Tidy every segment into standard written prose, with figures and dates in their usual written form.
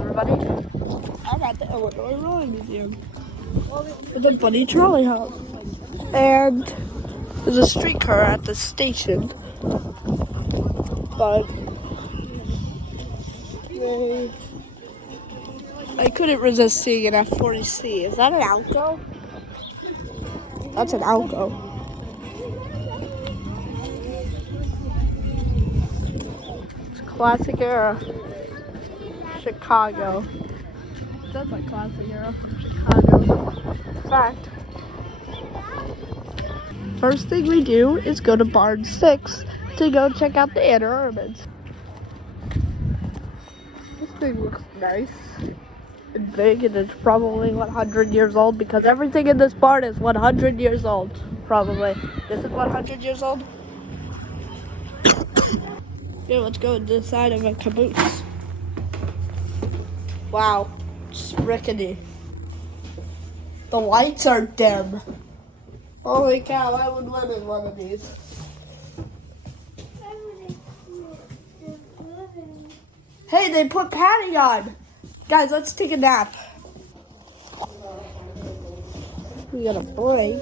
everybody. I'm at the Illinois Rolling Museum with a bunny trolley house. And there's a streetcar at the station. But I couldn't resist seeing an F40C. Is that an Alco? That's an Alco. It's classic era. Chicago. That's like classic era from Chicago. In fact, first thing we do is go to Barn 6 to go check out the Anne Armaments. This thing looks nice and big, and it's probably 100 years old because everything in this barn is 100 years old. Probably. This is 100 years old. Okay, let's go inside of a caboose. Wow, it's rickety. The lights are dim. Holy cow, I would live in one of these. Hey, they put padding on. Guys, let's take a nap. We got a break.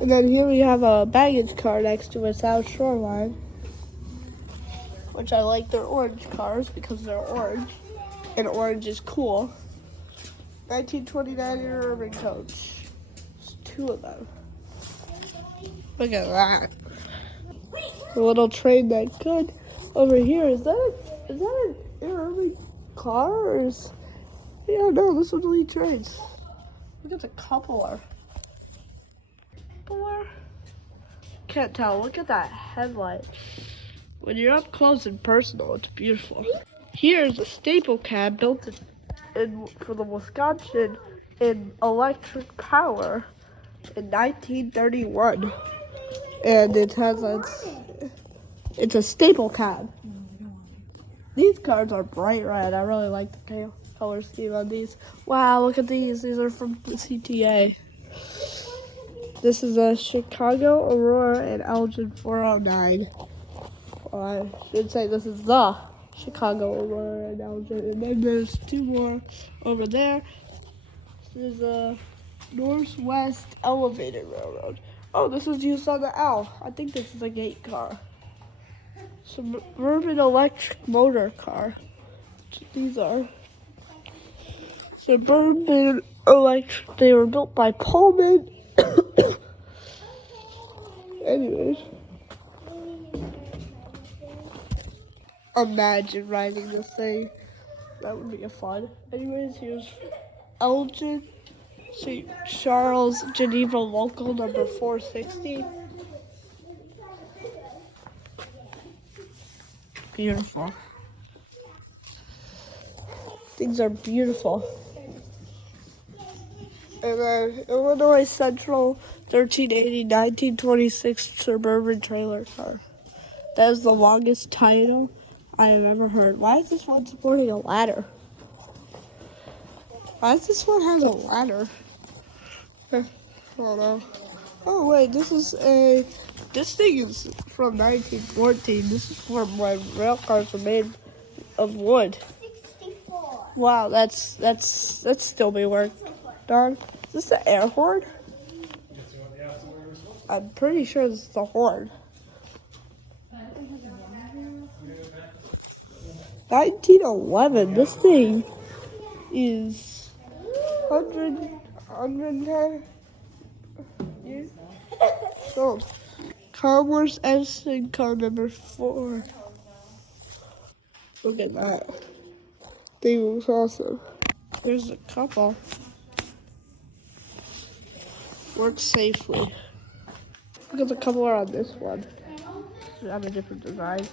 And then here we have a baggage car next to a South Shoreline, which I like their orange cars because they're orange, and orange is cool. 1929 Urban Coach. There's two of them. Look at that. A little train that could. Over here, is that an Urban car or is? Yeah, no, this one's only trains. Look at the coupler. Can't tell. Look at that headlight. When you're up close and personal, it's beautiful. Here's a staple cab built for the Wisconsin in electric power in 1931, and it's a staple cab. These cars are bright red. I really like the color scheme on these. Wow, look at these. These are from the CTA. This is a Chicago, Aurora, and Elgin 409. Well, I should say this is the Chicago, Aurora, and Elgin. And then there's two more over there. This is a Northwest Elevated Railroad. Oh, this was used on the L. I think this is a gate car. Suburban electric motor car. These are Suburban electric. They were built by Pullman. Anyways, imagine riding this thing. That would be fun. Anyways, here's Elgin, St. Charles, Geneva local number 460. Beautiful. Things are beautiful. And then Illinois Central 1380 1926 Suburban trailer car. That is the longest title I have ever heard. Why is this one supporting a ladder? Why is this one has a ladder? I don't know. Oh wait, this thing is from 1914. This is from when rail cars were made of wood. 64. Wow, that's still be worked on. Is this the air horn? I'm pretty sure this is the horn. 1911. This thing is 110 years old. Commerce Edison car number 4. Look at that. Thing was awesome. There's a couple. Works safely. Look at the coupler on this one. I have a different design.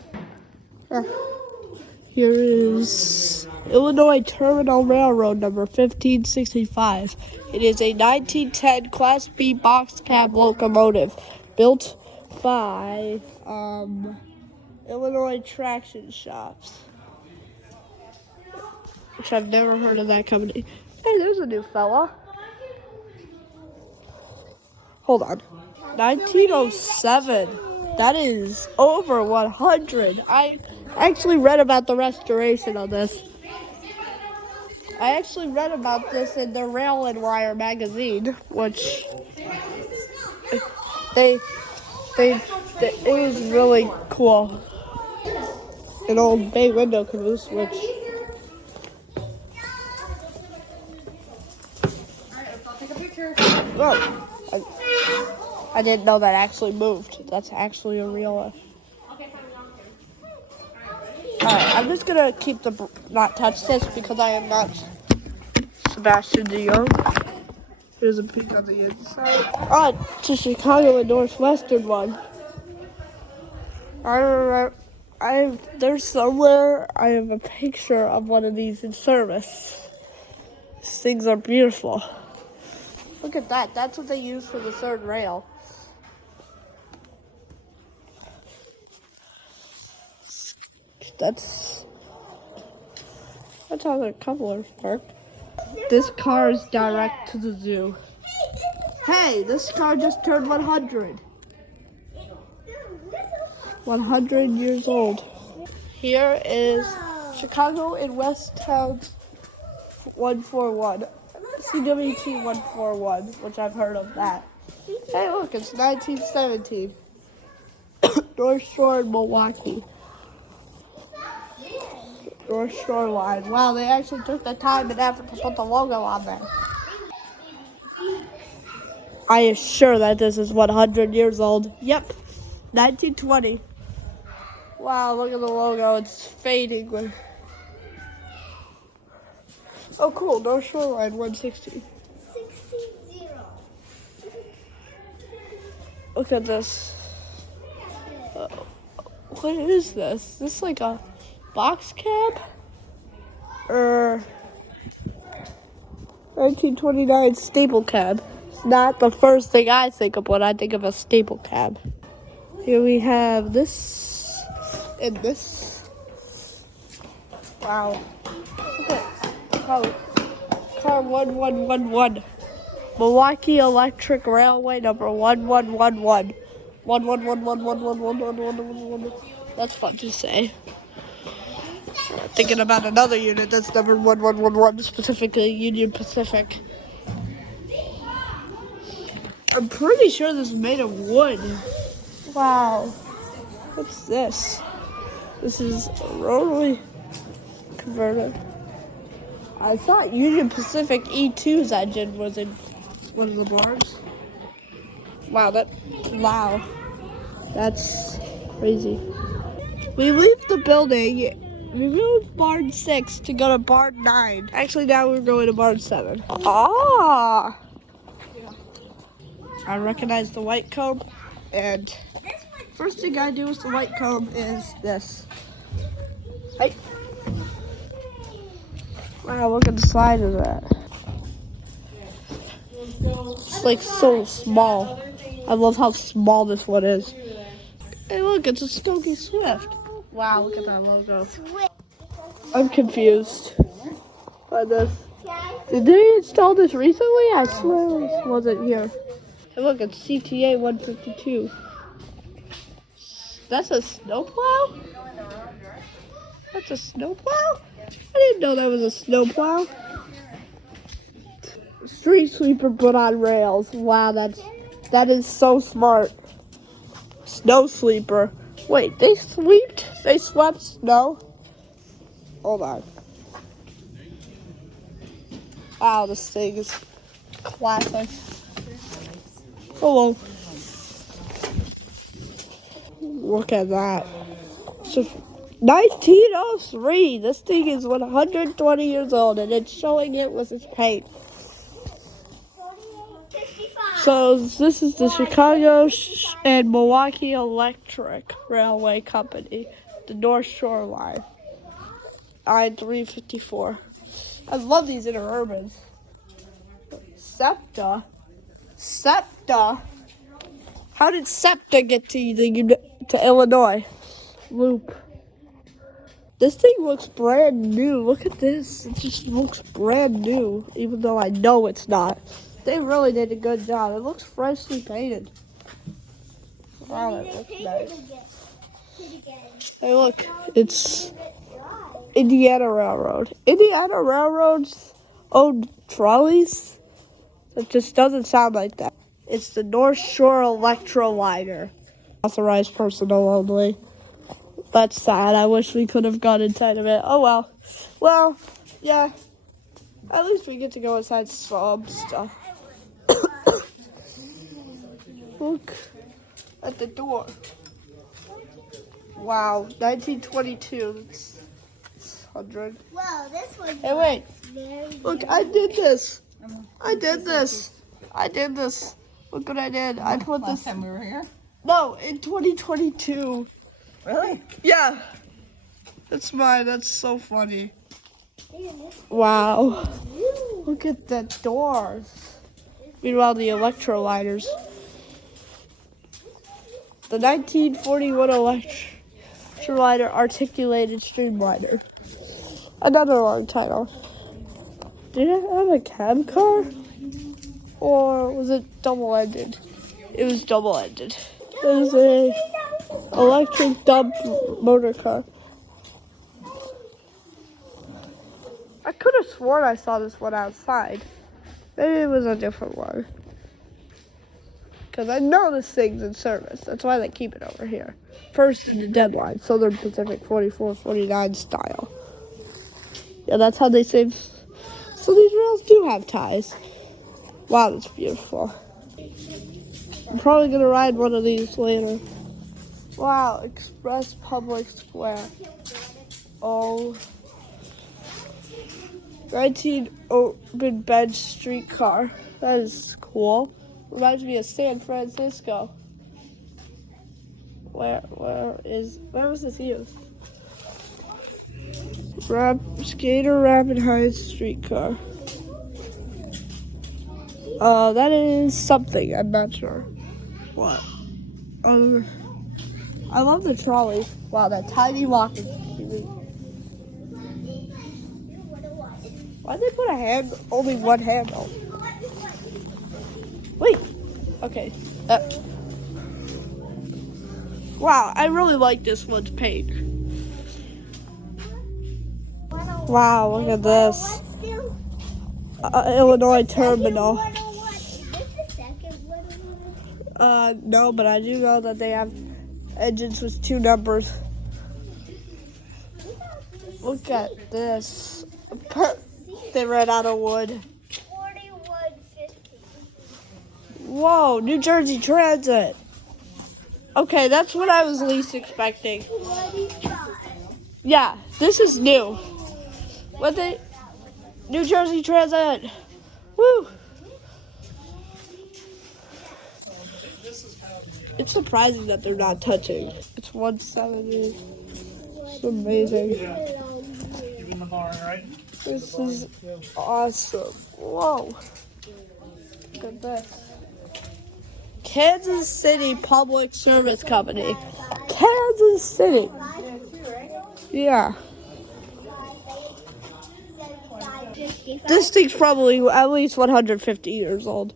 Here is Illinois Terminal Railroad number 1565. It is a 1910 Class B box cab locomotive built by Illinois Traction Shops, which I've never heard of that company. Hey, there's a new fella. Hold on. 1907. That is over 100. I actually read about the restoration of this. I actually read about this in the Rail and Wire magazine, which they, it was really cool. An old bay window caboose, which oh, I didn't know that actually moved. That's actually a real. Alright, I'm just gonna keep not touch this because I am not Sebastian DeYoung. Here's a peek on the inside. Oh, it's a Chicago and Northwestern one. I remember, there's somewhere I have a picture of one of these in service. These things are beautiful. Look at that. That's what they use for the third rail. That's how their couplers work. This car is direct to the zoo. Hey, this car just turned 100. 100 years old. Here is Chicago and West Towns 141. CWT 141, which I've heard of that. Hey, look, it's 1917. North Shore in Milwaukee. North Shore line. Wow, they actually took the time and effort to put the logo on there. I am sure that this is 100 years old. Yep, 1920. Wow, look at the logo. It's fading. Oh, cool. North Shore line 160. Look at this. What is this? Is this like a box cab? Or 1929 staple cab. It's not the first thing I think of when I think of a staple cab. Here we have this and this. Wow. Look at car 1111. Milwaukee Electric Railway number 1111. 1111111111. That's fun to say. Thinking about another unit that's number 1111, specifically Union Pacific. I'm pretty sure this is made of wood. Wow. What's this? This is a rotary converter. I thought Union Pacific E2's engine was in one of the bars. Wow, that's crazy. We leave the building. We moved barn 6 to go to barn 9. Actually, now we're going to barn 7. Ah! I recognize the white comb, and first thing I do with the white comb is this. Hey. Wow, look at the side of that. It's like so small. I love how small this one is. Hey, look, it's a Stokey Swift. Wow, look at that logo. I'm confused by this. Did they install this recently? I swear this wasn't here. Hey, look, it's CTA 152. That's a snowplow? That's a snowplow? I didn't know that was a snowplow. Street sweeper put on rails. Wow, that is so smart. Snow sleeper. Wait, they swept? They swept snow? Hold on. Wow, this thing is classic. Hello. Look at that. So 1903. This thing is 120 years old, and it's showing it with its paint. So this is the Chicago and Milwaukee Electric Railway Company, the North Shore line. I-354. I love these interurbans. SEPTA. How did SEPTA get to Illinois? Loop. This thing looks brand new. Look at this. It just looks brand new, even though I know it's not. They really did a good job. It looks freshly painted. Wow, that looks nice. Hey, look, it's Indiana Railroad. Indiana Railroads owned trolleys. It just doesn't sound like that. It's the North Shore Electroliner. Authorized personnel only. That's sad. I wish we could have gone inside of it. Oh well. Well, yeah. At least we get to go inside some stuff. Look at the door. Wow, 1922. It's 100. Well, this one. Hey, wait. Very, Look, I did this. I did this. I did this. Look what I did. I put this. Last time we were here? No, in 2022. Really? Yeah. That's mine. That's so funny. Wow. Look at the doors. Meanwhile, the electroliners. The 1941 electroliner articulated streamliner. Another long title. Did it have a cab car? Or was it double-ended? It was double-ended. There's a electric dump motor car. I could have sworn I saw this one outside. Maybe it was a different one. Because I know this thing's in service. That's why they keep it over here. First in the deadline, Southern Pacific 4449 style. Yeah, that's how they save. So these rails do have ties. Wow, that's beautiful. I'm probably going to ride one of these later. Wow, Express Public Square. Oh. 19 open bench streetcar. That is cool. Reminds me of San Francisco. Where was this used? Skater Rapid Heights streetcar. That is something. I'm not sure. What? I love the trolley. Wow, that tiny walk is cute. Why'd they put only one handle? Wait. Okay. Wow, I really like this one's paint. Wow, look at this. Illinois Terminal. No, but I do know that they have engines with 2 numbers. Look at this. They ran out of wood. 4150. Whoa, New Jersey Transit. Okay, that's what I was least expecting. 25. Yeah, this is new. New Jersey Transit. Woo! It's surprising that they're not touching. It's 170. It's amazing. Even the barn, right? This is awesome. Whoa. Look at this. Kansas City Public Service Company. Kansas City. Yeah. This thing's probably at least 150 years old.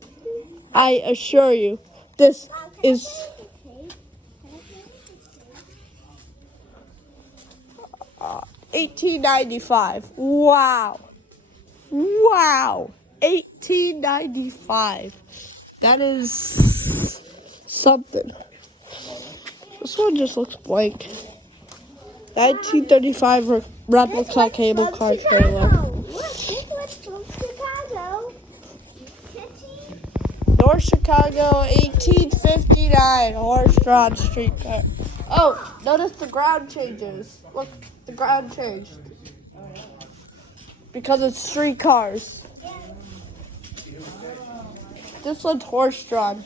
I assure you. This is 1895. Wow. Wow. 1895. That is something. This one just looks blank. 1935 replica cable car trailer. Look, this one's from Chicago. North Chicago, 1859 horse-drawn streetcar. Oh, notice the ground changes. Look, the ground changed. Because it's streetcars. This one's horse-drawn.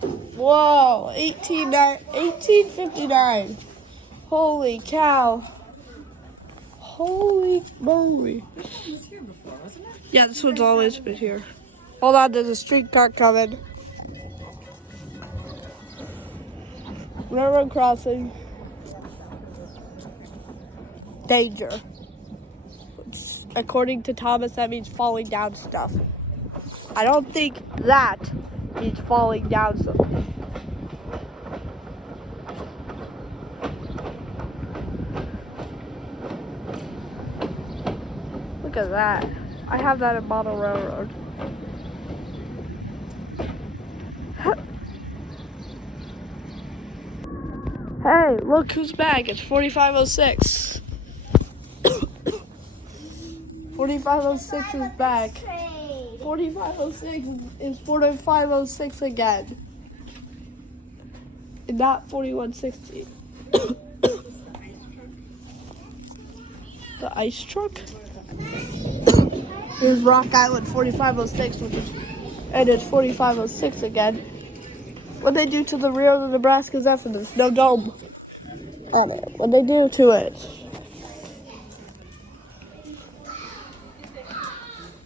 Whoa, 1859. Holy cow. Holy moly. Yeah, this one's always been here. Hold on, there's a streetcar coming. Railroad crossing. Danger. According to Thomas, that means falling down stuff. I don't think that means falling down something. Look at that. I have that in Model Railroad. Hey, look who's back. It's 4506. 4506 is back. 4506 is 4506 again. And not 4160. The ice truck? Here's Rock Island 4506, and it's 4506 again. What they do to the rear of the Nebraska Zephyr, there's no dome on it. What they do to it?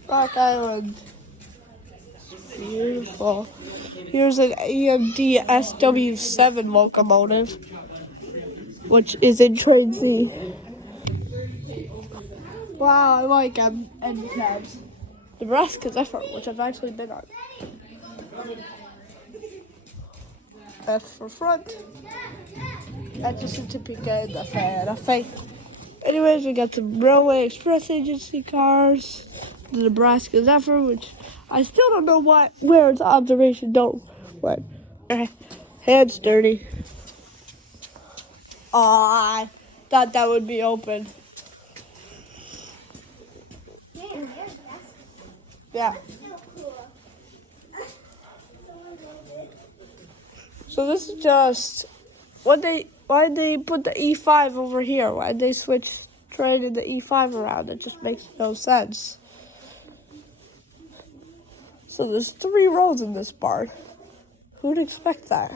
Rock Island. It's beautiful. Here's an AMD SW7 locomotive, which is in Train Z. Wow, I like end cabs. Nebraska Zephyr, which I've actually been on. F for front. That's a certificate and the Santa Fe. Anyways, we got some Railway Express Agency cars. The Nebraska Zephyr, which I still don't know where its observation don't went. Hands dirty. Aw, I thought that would be open. Yeah. So this is just why'd they put the E5 over here? Why'd they switch train and the E5 around? It just makes no sense. So there's 3 rows in this barn. Who'd expect that?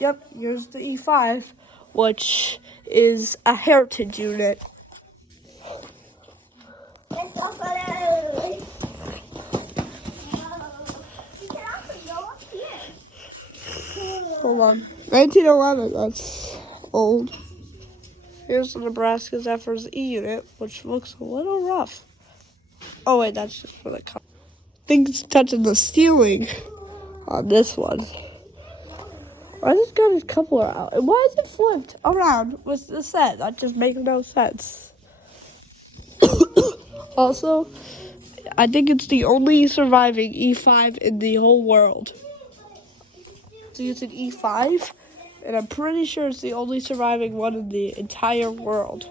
Yep, here's the E5, which is a heritage unit. Hold on. 1911, that's old. Here's the Nebraska Zephyr's E unit, which looks a little rough. Oh wait, that's just for the car. Things touching the ceiling on this one. I just got his coupler out. And why is it flipped around with the set? That just makes no sense. Also, I think it's the only surviving E5 in the whole world. So it's an E5, and I'm pretty sure it's the only surviving one in the entire world.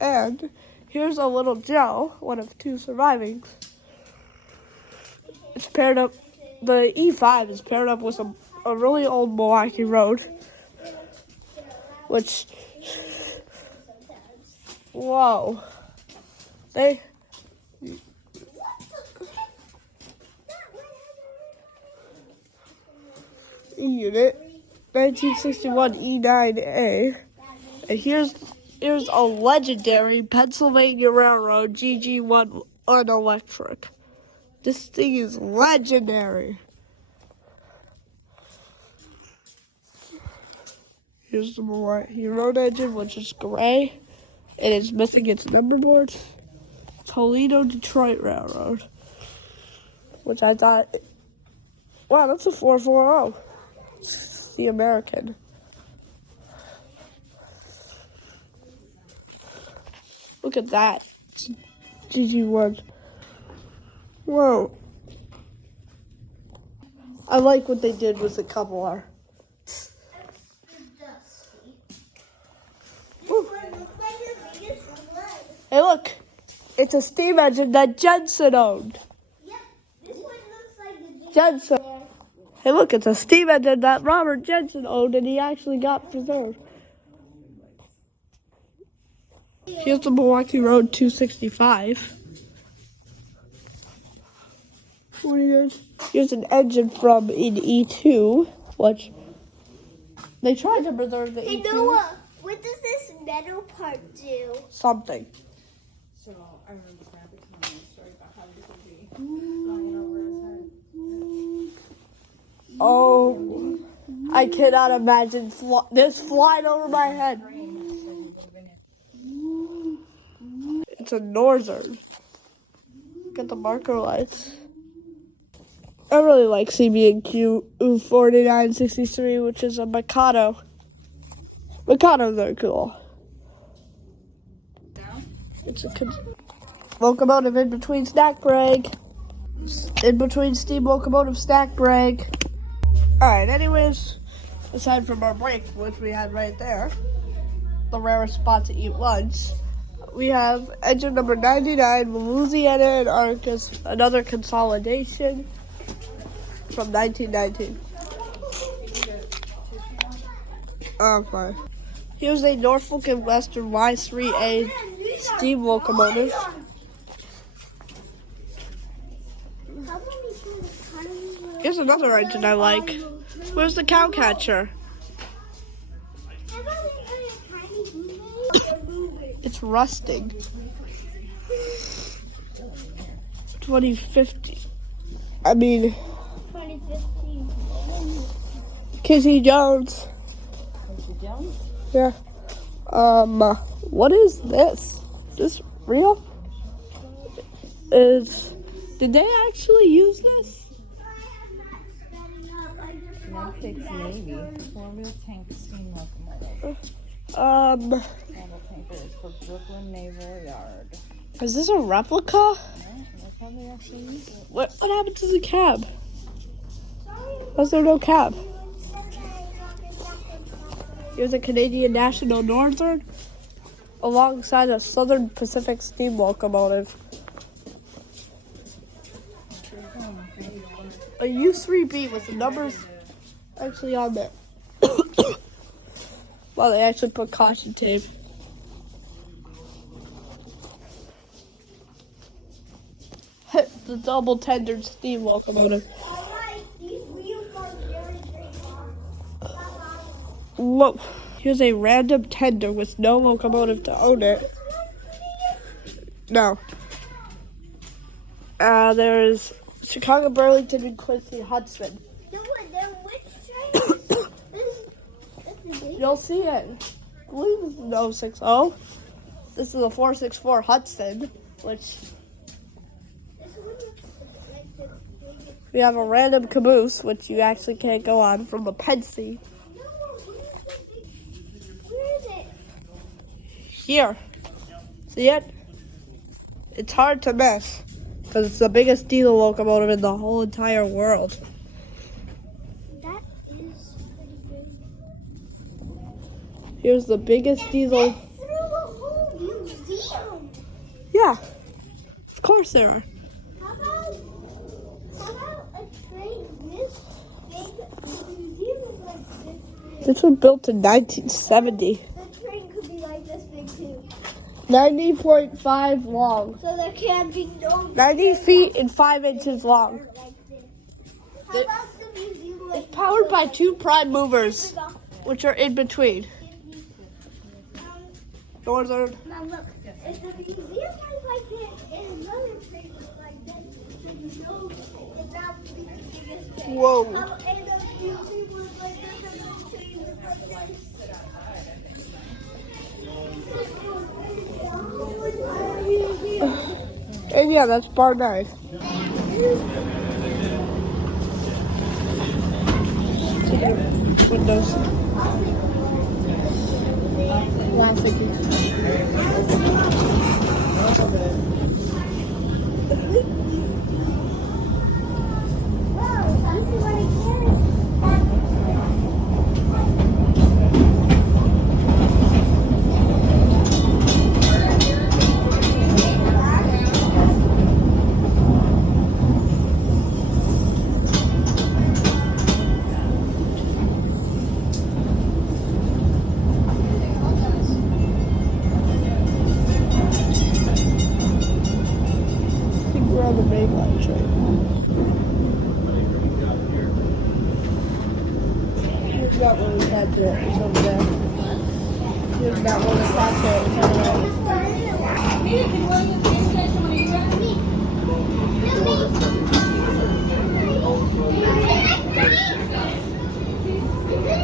And here's a little gel, one of 2 surviving. It's paired up, the E5 is paired up with a really old Milwaukee Road, which, whoa, E-unit, 1961 E9A, and here's a legendary Pennsylvania Railroad GG1 unelectric. This thing is legendary. Here's the Milwaukee Road engine, which is gray, and it's missing its number board. Toledo Detroit Railroad, which I thought, wow, that's a 440. It's the American. Look at that. GG1. Whoa. I like what they did with the coupler. Hey, look. It's a steam engine that Jensen owned. Yep, this one looks like the Jensen. Hey, look, it's a steam engine that Robert Jensen owned, and he actually got preserved. Here's the Milwaukee Road 265. Here's an engine from an E2, which they tried to preserve the E2. Hey Noah, what does this metal part do? Something. So I remember Grandpa telling me a story about how this would be flying over his head. Oh, I cannot imagine this flying over my head. It's a Northern. Look at the marker lights. I really like CB&Q 4963, which is a Mikado. Mechanos are cool. It's a locomotive in between snack break. In between steam locomotive snack break. Alright, anyways, aside from our break, which we had right there, the rarest spot to eat lunch, we have engine number 99, Louisiana and Arcus, another consolidation from 1919. Oh, fine. Here's a Norfolk and Western Y3A steam locomotive. Here's another engine I like. Where's the cow catcher? It's rusting. 2050. I mean, 2015. Kissy Jones. Yeah. What is this? Is this real? Did they actually use this? Maybe. Four-wheel tank steam locomotive. Model tanker is for Brooklyn Naval Yard. Is this a replica? Yeah, that's how they actually use it. What happened to the cab? Was there no cab? Here's a Canadian National Northern alongside a Southern Pacific steam locomotive. A U3B with the numbers actually on there. Well, they actually put caution tape. The double tendered steam locomotive. Whoa. Here's a random tender with no locomotive to own it. No. There's Chicago, Burlington, and Quincy, Hudson. You'll see it. I believe this is an 060. This is a 464 Hudson, which we have a random caboose, which you actually can't go on, from a Pensy. Here. See it? It's hard to miss because it's the biggest diesel locomotive in the whole entire world. That is pretty good. Here's the biggest diesel. Through the whole museum. Yeah, of course there are. How about a train this big? The museum is like this big. This was built in 1970. The train could be like this big too. 90.5 long. So there can be no 90 feet and 5 inches long. like this. How about the museum like It's powered by 2 prime movers, which are in between. Northern. Now look, if the museum was like this and another train was like this, then you know that would be the biggest train. Whoa. And the museum was like this and the train was like this. And yeah, that's bar 9. Windows. We're on the main line train. Here's that one we had to. It's over there. Here's that one we had to. It's over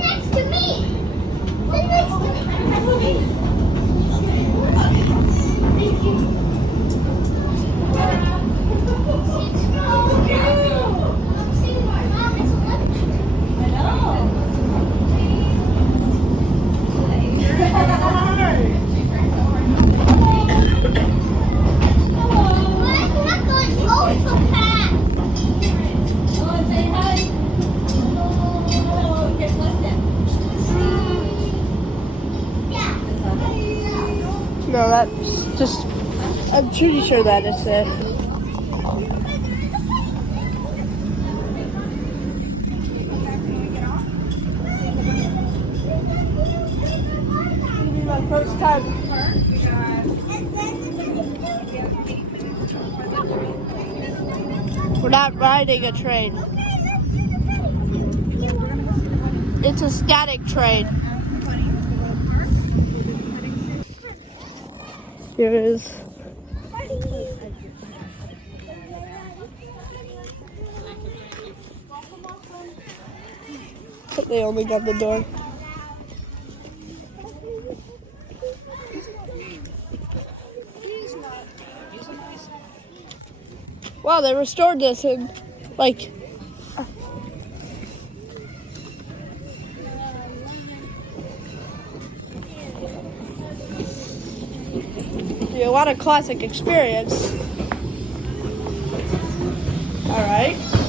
Next to me. Thank you. Just, I'm pretty sure that is it. It'll be my first time. We're not riding a train. It's a static train. Here it is. They only got the door. Wow, they restored this in like a lot of classic experience. All right.